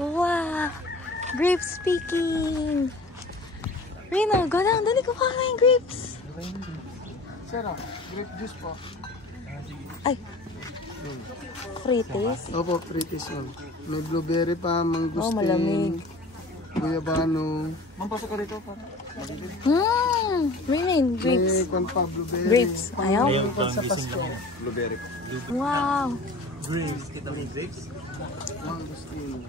Wow! Grapes picking! Reno, go down. Dali, kuha ka yung grapes. Sarap. Grape juice po. Ay! Frites? Opo, frites yun. May blueberry pa, mangustin. Oh, malamig. Guyabano. Mampasok ka rito pa. Remain, grapes. May kwan pa, blueberry. Grapes. Ayaw? Sa Pasko. Blueberry. Wow! Grapes. Kita mo yung grapes? Mangustin.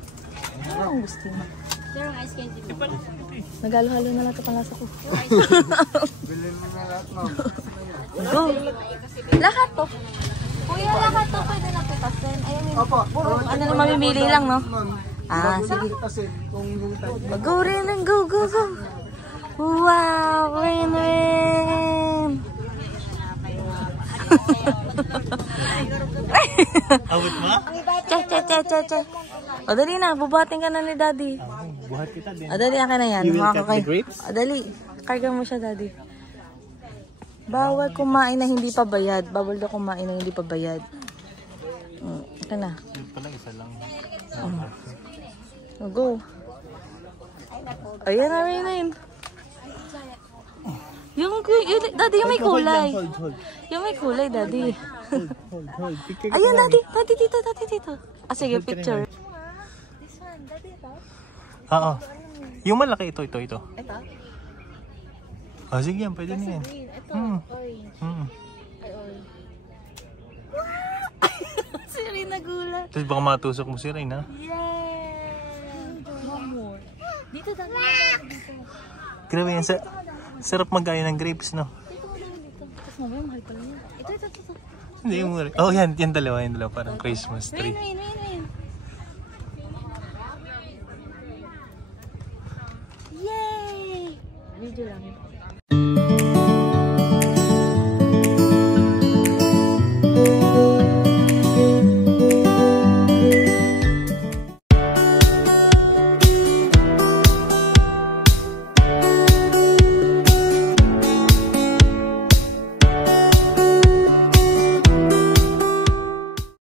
Ano ang gusto mo? Sir, ang ice candy mo. Nagalo-halo na lang ito panlasa ko. Bilhin mo na lahat, ma'am. Go! Lahat to. Kuya, lahat to. Pwede na pitasin. Ayun yung Opo. puro ano na mamimili lang, no? Ma'am. Ah, sige. Kasi kung yung type. Go rin lang. Go, go, go. Wow! Rin. Awit mo? Che. O, dali na. Bubuhatin ka na ni Daddy. Buhat kita din. O, dali. Akin na yan. You will Hawak cut ko the kayo. grapes? O, dali. Karga mo siya, Daddy. Bawal kumain na hindi pa bayad. Bawal daw kumain na hindi pa bayad. Ito na. Yun pala, isa lang. O, go. Ayan na rin. Yung Daddy, yung may kulay. Hold. Yung may kulay, Daddy. Hold. Picture Ayun, Daddy. Daddy, dito. Ah, sige, picture. This one, daddy ito? Oo. Yung malaki, ito. Ito? Ah, sige yan, pwede na yan. Green. Ito, orange. Ay, orange. Si Rin nagulat. Tapos baka matusok mo si Rain, ha? Yay! One more. Dito, daddy. Dito. Grabe yan, sarap mag-aya ng grapes, no? Dito. Tapos mamaya, mahal pala yun. Ito. Hindi yung mura. Oh, yan dalawa, parang Christmas tree. Rain. Yay! Video lang.